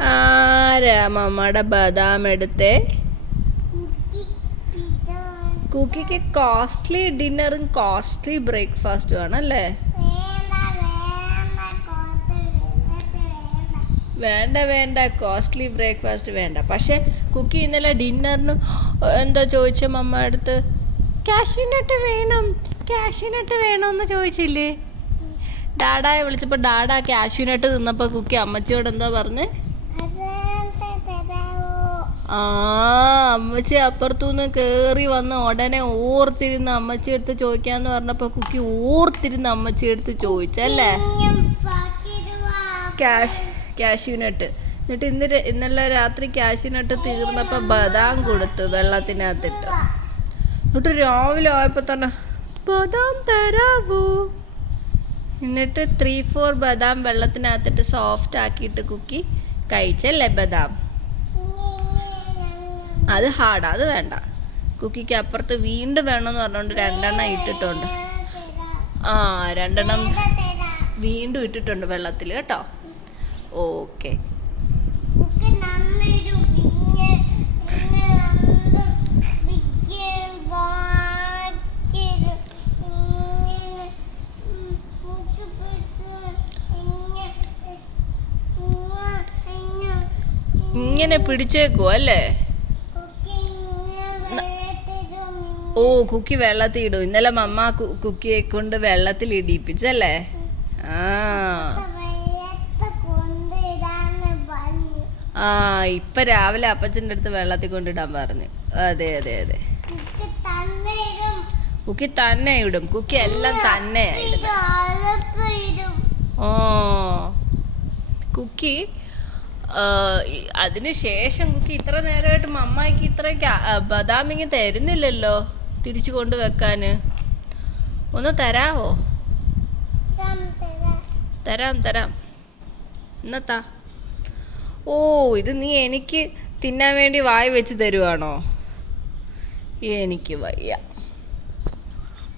ആരാ മമ്മയുടെ ബദാം എടുത്തേ? കുക്കിക്ക് കോസ്റ്റ്ലി ഡിന്നറും കോസ്റ്റ്ലി ബ്രേക്ക്ഫാസ്റ്റും ആണല്ലേ? വേണ്ട വേണ്ട, കോസ്റ്റ്ലി ബ്രേക്ക്ഫാസ്റ്റ് വേണ്ട. പക്ഷെ കുക്കി ഇന്നലെ ഡിന്നറിന് എന്താ ചോദിച്ച മമ്മ അടുത്ത്? കാഷ്യൂനട്ട് വേണം, കാഷ്യൂനട്ട് വേണമെന്ന് ചോദിച്ചില്ലേ? ഡാഡായെ വിളിച്ചപ്പോൾ ഡാഡ കാഷ്യൂനട്ട് തിന്നപ്പോൾ കുക്കി അമ്മച്ചിയോട് എന്താ പറഞ്ഞേ? ആ, അമ്മച്ചി അപ്പുറത്തുനിന്ന് കയറി വന്ന് ഉടനെ ഓർത്തിരുന്ന് അമ്മച്ചി എടുത്ത് ചോദിക്കാന്ന് പറഞ്ഞപ്പോൾ കുക്കി ഓർത്തിരുന്ന് അമ്മച്ചി എടുത്ത് ചോദിച്ചല്ലേ കാഷ്യൂനട്ട്. എന്നിട്ട് ഇന്നലെ രാത്രി കാഷ്യൂനട്ട് തീർന്നപ്പോൾ ബദാം കൊടുത്തു വെള്ളത്തിനകത്തിട്ട്. എന്നിട്ട് രാവിലെ ആയപ്പോൾ തന്നെ ബദാം തരാവോ? എന്നിട്ട് 3-4 ബദാം വെള്ളത്തിനകത്തിട്ട് സോഫ്റ്റ് ആക്കിയിട്ട് കുക്കി കഴിച്ചല്ലേ ബദാം? അത് ഹാർഡ്, അത് വേണ്ട. കുക്കിക്ക് അപ്പുറത്ത് വീണ്ടും വേണമെന്ന് പറഞ്ഞുകൊണ്ട് 2 എണ്ണം ഇട്ടിട്ടുണ്ട്. 2 എണ്ണം വീണ്ടും ഇട്ടിട്ടുണ്ട് വെള്ളത്തിൽ കേട്ടോ. ഓക്കെ. ഇങ്ങനെ പിടിച്ചേക്കോ അല്ലേ? ഓ, കുക്കി വെള്ളത്തിൽ ഇടും. ഇന്നലെ മമ്മ കുക്കിയെ കൊണ്ട് വെള്ളത്തിൽ ഇടിപ്പിച്ചല്ലേ? ഇപ്പൊ രാവിലെ അപ്പച്ചൻ്റെ അടുത്ത് വെള്ളത്തിൽ കൊണ്ടിടാൻ പറഞ്ഞു. അതെ അതെ അതെ, കുക്കി തന്നെ ഇടും. കുക്കി എല്ലാം തന്നെ ഇടും. കുക്കി അതിന് ശേഷം കുക്കി ഇത്ര നേരമായിട്ട് മമ്മായിക്ക് ഇത്ര ബദാമിങ് തരുന്നില്ലല്ലോ തിരിച്ചു കൊണ്ട് വെക്കാന്. ഒന്ന് തരാവോ? തരാം തരാം, എന്നത്താ? ഓ, ഇത് നീ എനിക്ക് തിന്നാൻ വേണ്ടി വായി വെച്ച് തരുവാണോ? എനിക്ക് വയ്യ.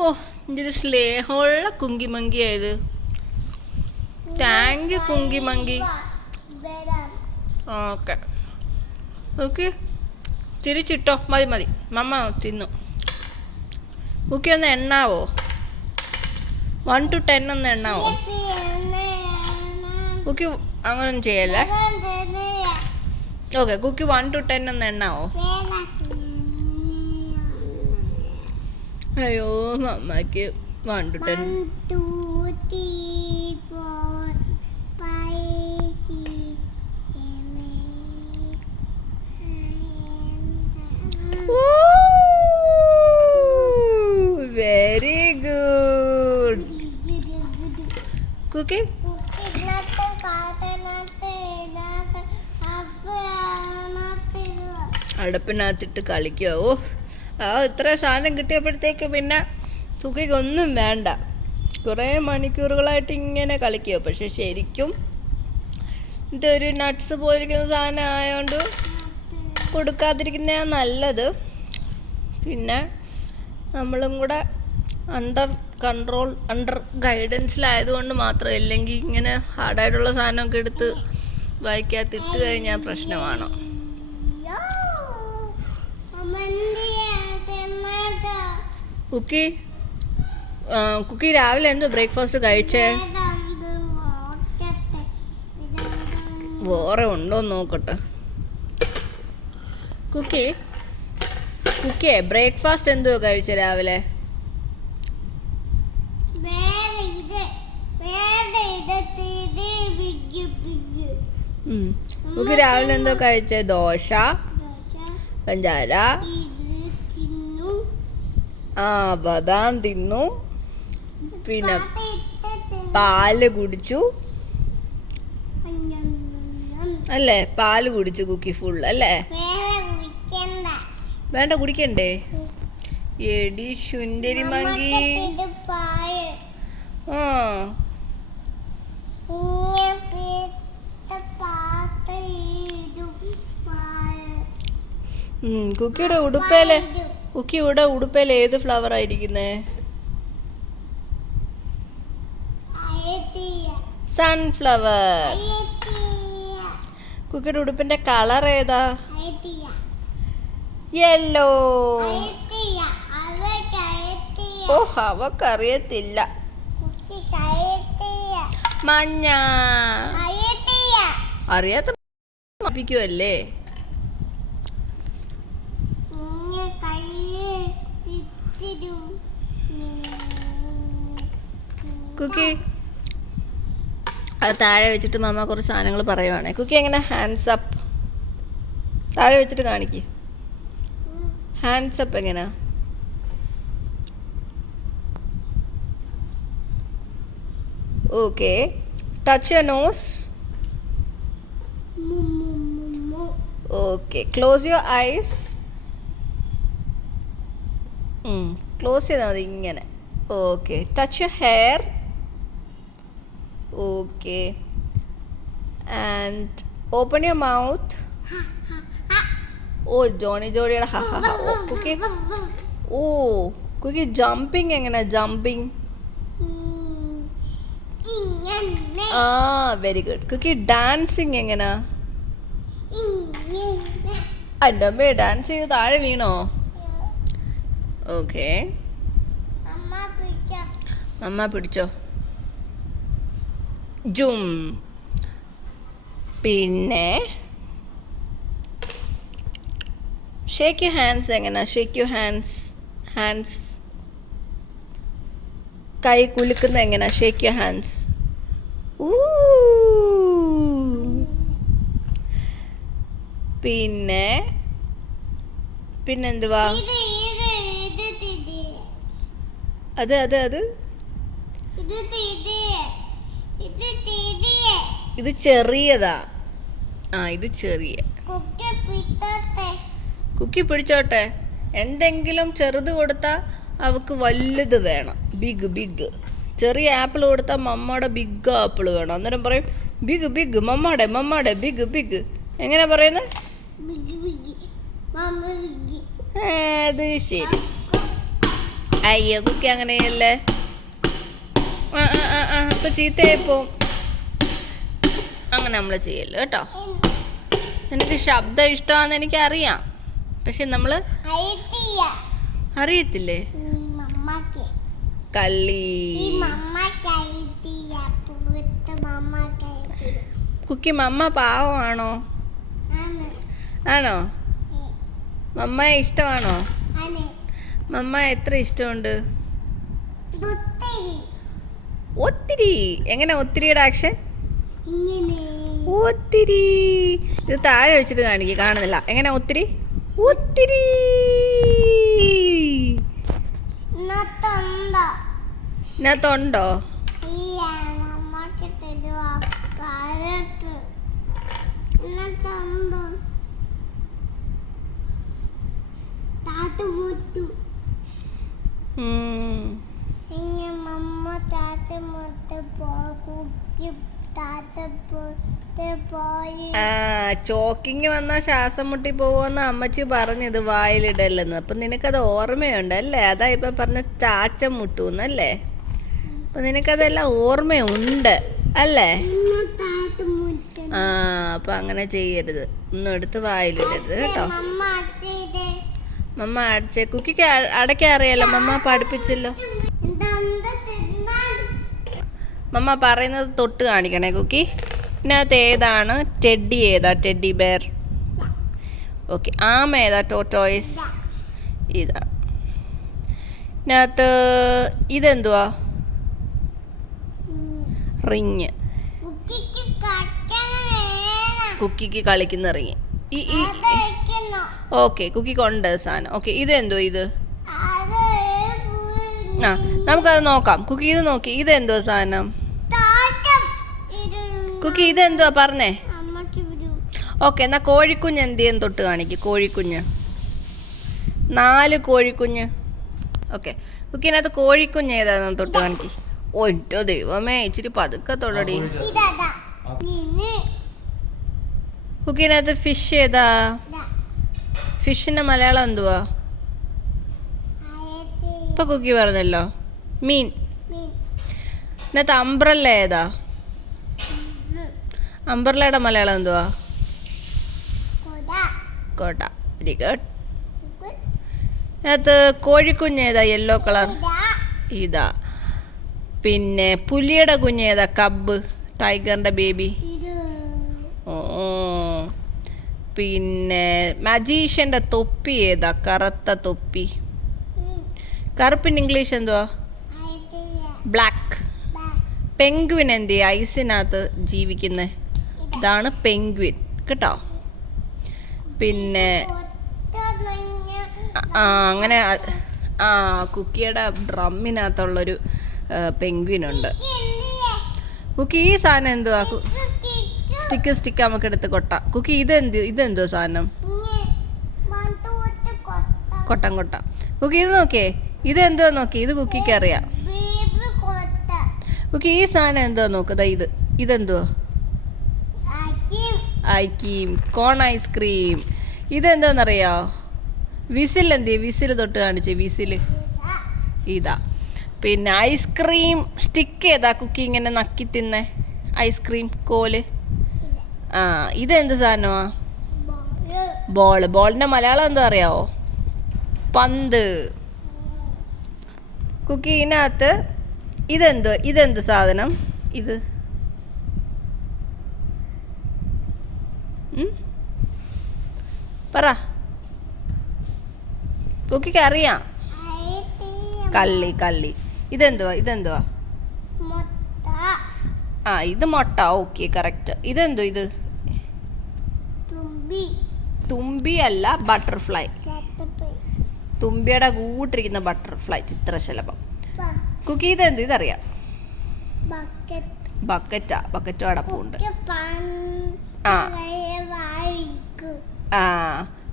ഓ, ഇതൊരു സ്നേഹമുള്ള കുങ്കിമങ്കിയായത്. താങ്ക് യു കുങ്കിമങ്കി. ഓക്കെ ഓക്കെ, തിരിച്ചിട്ടോ. മതി മതി, മമ്മ തിന്നു. കുക്കി ഒന്ന് എണ്ണാവോ? 1 to 10 ഒന്ന് എണ്ണാവോ? കുക്കി അങ്ങനൊന്നും ചെയ്യല്ലേ? ഓക്കെ, കുക്കി 1 to 10 ഒന്ന് എണ്ണാവോ? അയ്യോ, മമ്മക്ക് 1 to 10. 1 2 3 4 5 6 very good Cookie. അടുപ്പിനകത്തിട്ട് കളിക്കോ? ഇത്ര സാധനം കിട്ടിയപ്പോഴത്തേക്ക് പിന്നെ കുക്കിക്ക് ഒന്നും വേണ്ട. കുറേ മണിക്കൂറുകളായിട്ട് ഇങ്ങനെ കളിക്കുക. പക്ഷെ ശരിക്കും ഇതൊരു നട്ട്സ് പോലിരിക്കുന്ന സാധനം ആയതുകൊണ്ട് കൊടുക്കാതിരിക്കുന്നതാണ് നല്ലത്. പിന്നെ നമ്മളും കൂടെ അണ്ടർ ഗൈഡൻസിലായതുകൊണ്ട് മാത്രം. ഇല്ലെങ്കിൽ ഇങ്ങനെ ഹാർഡായിട്ടുള്ള സാധനമൊക്കെ എടുത്ത് വായിക്കാത്തിട്ട് കഴിഞ്ഞാൽ പ്രശ്നമാണോ? കുക്കി രാവിലെ എന്തോ ബ്രേക്ക്ഫാസ്റ്റ് കഴിച്ചേ? വേറെ ഉണ്ടോന്ന് നോക്കട്ടെ. കുക്കിയെ ബ്രേക്ക്ഫാസ്റ്റ് എന്തോ കഴിച്ച രാവിലെ? കുക്കി രാവിലെ എന്തോ കഴിച്ചേ? ദോശ, പഞ്ചാര, ബദാം തിന്നു, പിന്നെ പാല് കുടിച്ചു അല്ലേ? പാല് കുടിച്ചു കുക്കി ഫുൾ അല്ലേ? വേണ്ട, കുടിക്കണ്ടേ? എടി ശുന്ദരി മങ്കി. കുക്കിയുടെ ഉടുപ്പേല് ഏത് ഫ്ലവർ ആയിരിക്കുന്നേ? സൺഫ്ലവർ. കുക്കിയുടെ ഉടുപ്പിന്റെ കളർ ഏതാ? അയത്തിയ യെല്ലോ. അയത്തിയ അവക്ക് അയത്തിയ ഓ അവക്കറിയത്തില്ല. കുട്ടിക്ക് അയത്തിയ മഞ്ഞ. അയത്തിയ അറിയാത്ത പ്പിക്കുമല്ലേ. ഇങ്ങ കയ്യ് ഇത്തിരും കുക്കി അത് താഴെ വെച്ചിട്ട് മമ്മ കുറച്ച് സാധനങ്ങൾ പറയുവാണേ. കുക്കി എങ്ങനെ ഹാൻഡ്സ് അപ്പ് താഴെ വെച്ചിട്ട് കാണിക്ക്. ഹാൻഡ്സ് അപ്പ് എങ്ങനെയാ? Okay. Touch your nose. Okay. Close your eyes. Close ചെയ്താൽ മതി ഇങ്ങനെ. Okay. Touch your hair. Okay. And open your mouth. Oh Johnny ജോഡിയുടെ ഹ ഹ ഹ. Oh Cookie. Oh Cookie jumping എങ്ങനെ? ജമ്പിങ്. ആ വെരി ഗുഡ്. കുക്കി ഡാൻസിങ് എങ്ങനാ? എൻ്റെ അമ്മേ ഡാൻസ് ചെയ്ത് താഴെ വീണോ? ഓക്കെ. അമ്മ പിടിച്ചോ. ജും. പിന്നെ ഷേക്ക് യു ഹാൻഡ്സ് എങ്ങനെ? Shake you hands. ഹാൻഡ്സ് കൈ കുലുക്കുന്ന എങ്ങനെ? Shake you hands. പിന്നെ പിന്നെന്തുവാ? അത് അത് അത് ഇത് ചെറിയതാ. ആ ഇത് ചെറിയ. കുക്കി പിടിച്ചോട്ടെ. എന്തെങ്കിലും ചെറുത് കൊടുത്താൽ അവക്ക് വലുത് വേണം. Big big. ചെറിയ ആപ്പിൾ കൊടുത്താൽ മമ്മയുടെ ബിഗ് ആപ്പിൾ വേണം. അന്നേരം പറയും ബിഗ് ബിഗ് മമ്മയുടെ മമ്മയുടെ ബിഗ് ബിഗ്. എങ്ങനെ പറയുന്നത്? അത് ശരി. അയ്യോ കുക്കി അങ്ങനെയല്ലേ. അപ്പൊ ചീത്തയായിപ്പോവും. അങ്ങനെ നമ്മൾ ചെയ്യല്ലോ കേട്ടോ. നിനക്ക് ശബ്ദം ഇഷ്ടമാണെന്ന് എനിക്കറിയാം. പക്ഷെ നമ്മൾ അറിയത്തില്ലേ? കള്ളി. കുക്കി മമ്മ പാവമാണോ? ആണോ? മമ്മയെ ഇഷ്ടമാണോ? മമ്മ എത്ര ഇഷ്ടമുണ്ട്? ഒത്തിരി. എങ്ങനെ ഒത്തിരിയുടെ ആക്ഷൻ? ഒത്തിരി. ഇത് താഴെ വെച്ചിട്ട് കാണിക്കുക. കാണുന്നില്ല. എങ്ങനെ ഒത്തിരി? ഒത്തിരി. ഇതിനകത്തുണ്ടോ? ചോക്കിങ് വന്നാൽ ശ്വാസം മുട്ടി പോകുമെന്ന് അമ്മച്ചി പറഞ്ഞത് വായിലിടല്ലെന്ന്. അപ്പൊ നിനക്കത് ഓർമ്മയുണ്ട് അല്ലേ? അതാ ഇപ്പൊ പറഞ്ഞ ചാച്ച മുട്ടൂന്നല്ലേ? അപ്പൊ നിനക്കതെല്ലാം ഓർമ്മയുണ്ട് അല്ലേ? ആ അപ്പൊ അങ്ങനെ ചെയ്യരുത്. ഒന്നും എടുത്ത് വായിലിടരുത് കേട്ടോ. മമ്മ അടച്ചേ. കുക്കിക്ക് അടയ്ക്കാൻ അറിയാലോ. മമ്മ പഠിപ്പിച്ചല്ലോ. മമ്മ പറയുന്നത് തൊട്ട് കാണിക്കണേ കുക്കി. ഇതിനകത്ത് ഏതാണ് ടെഡി? ഏതാ ടെഡി ബെയർ? ഓക്കെ. ആമ ഏതാ? ടോട്ടോയ്സ്. ഇതാ. ഇതിനകത്ത് ഇതെന്തുവാ? റിങ്. കുക്കിക്ക് കളിക്കുന്ന റിങ്. ഓക്കെ കുക്കിക്ക് ഉണ്ട് സാധനം. ഓക്കെ ഇതെന്തോ? ഇത് ആ നമുക്കത് നോക്കാം. കുക്കി ഇത് നോക്കി. ഇതെന്തോ സാധനം? കുക്കി ഇതെന്തുവാ പറഞ്ഞേ? ഓക്കെ എന്നാ കോഴിക്കുഞ്ഞ് എന്ത് ചെയ്യുന്നു തൊട്ട് കാണിക്കും. കോഴിക്കുഞ്ഞ് 4 കോഴിക്കുഞ്ഞ്. ഓക്കെ കുക്കിനകത്ത് കോഴിക്കുഞ്ഞ് ഏതാണെന്ന് തൊട്ട് കാണിക്കും. ഓ എൻ്റെ ദൈവമേ ഇച്ചിരി പതുക്കെ തൊടടി. കുക്കിനകത്ത് ഫിഷ് ഏതാ? ഫിഷിന്റെ മലയാളം എന്തുവാ? ഇപ്പൊ കുക്കി പറഞ്ഞല്ലോ മീൻ. ഇതിനകത്ത് അംബ്രല്ല ഏതാ? അംബ്രല്ലയുടെ മലയാളം എന്തുവാ? കോട്ട. Very good. അതിനകത്ത് കോഴിക്കുഞ്ഞ് ഏതാ? Yellow colour. ഇതാ. പിന്നെ പുലിയുടെ കുഞ്ഞ് ഏതാ? Cub, ടൈഗറിന്റെ baby. ഓ. പിന്നെ മജീഷ്യന്റെ തൊപ്പി ഏതാ? കറുത്ത തൊപ്പി. കറുപ്പിന് ഇംഗ്ലീഷ് എന്തുവാ? ബ്ലാക്ക്. പെൻഗ്വിൻ എന്ത് ചെയ്യും? ഐസിനകത്ത് ജീവിക്കുന്നത്. ഇതാണ് പെൻഗ്വിൻ കേട്ടോ. പിന്നെ അങ്ങനെ കുക്കിയുടെ ഡ്രമ്മിനകത്തുള്ളൊരു പെൻഗ്വിനുണ്ട്. കുക്കി ഈ സാധനം എന്തുവാ? സ്റ്റിക്ക് നമുക്ക് എടുത്ത് കൊട്ട. കുക്കി ഇതെന്തോ സാധനം? കൊട്ട. കുക്കി ഇത് നോക്കിയേ, ഇതെന്തോ നോക്കി. ഇത് കുക്കിക്ക് അറിയാം. കുക്കി ഈ സാധനം എന്തോ നോക്കുക. ഇതെന്തുവാ? ഐസ്ക്രീം. Cone ice cream. ഇതെന്തോന്നറിയോ? വിസിൽ എന്ത് ചെയ്യും? വിസിൽ തൊട്ട് കാണിച്ചേ. വിസിൽ ഇതാ. പിന്നെ ഐസ്ക്രീം സ്റ്റിക്ക് ഏതാ? കുക്കി ഇങ്ങനെ നക്കി തിന്നെ ഐസ്ക്രീം കോല്. ഇതെന്ത് സാധനമാ? ബോളിന്റെ മലയാളം എന്തോ അറിയാവോ? പന്ത്. കുക്കി ഇതിനകത്ത് ഇതെന്ത് സാധനം? ഇത് പറ. കുക്കിക്ക് അറിയാം. കള്ളി. ഇതെന്തുവാ? ഇത് മുട്ട. Okay, correct. ഇതെന്തോ? ഇത് തുമ്പി അല്ല, ബട്ടർഫ്ലൈ. തുമ്പിയുടെ കൂട്ടിരിക്കുന്ന ബട്ടർഫ്ലൈ, ചിത്രശലഭം. കുക്കി ഇതറിയാം. ബക്കറ്റോ അടപ്പുണ്ട്.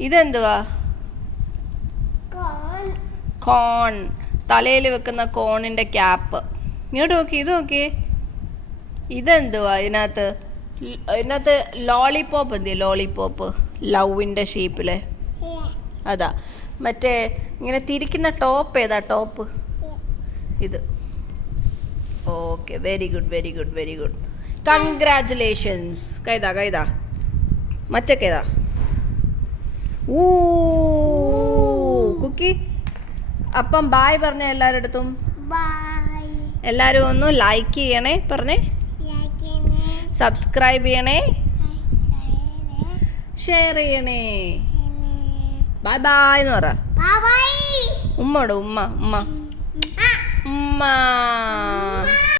ഇതെന്തുവാ? കോൺ. തലയിൽ വെക്കുന്ന കോണിന്റെ ക്യാപ്പ്. ഇങ്ങോട്ട് നോക്കി. ഇത് നോക്കി. ഇതെന്തുവാ? ഇതിനകത്ത് ലോളിപോപ്പ്. എന്ത്? ലോളിപോപ്പ് ലവിന്റെ ഷേപ്പില്. അതാ. മറ്റേ ഇങ്ങനെ തിരിക്കുന്ന ടോപ്പ് ഏതാ? ടോപ്പ് ഇത്. Okay, very good. കൺഗ്രാറ്റുലേഷൻസ്. കൈതാ. മറ്റേതാ? കുക്കി അപ്പം ബായ് പറഞ്ഞ എല്ലാവരുടെ അടുത്തും. എല്ലാവരും ഒന്ന് ലൈക്ക് ചെയ്യണേ. പറഞ്ഞേ. സബ്സ്ക്രൈബ് ചെയ്യണേ. ഷെയർ ചെയ്യണേ. ബൈ എന്ന് പറ. ഉമ്മ.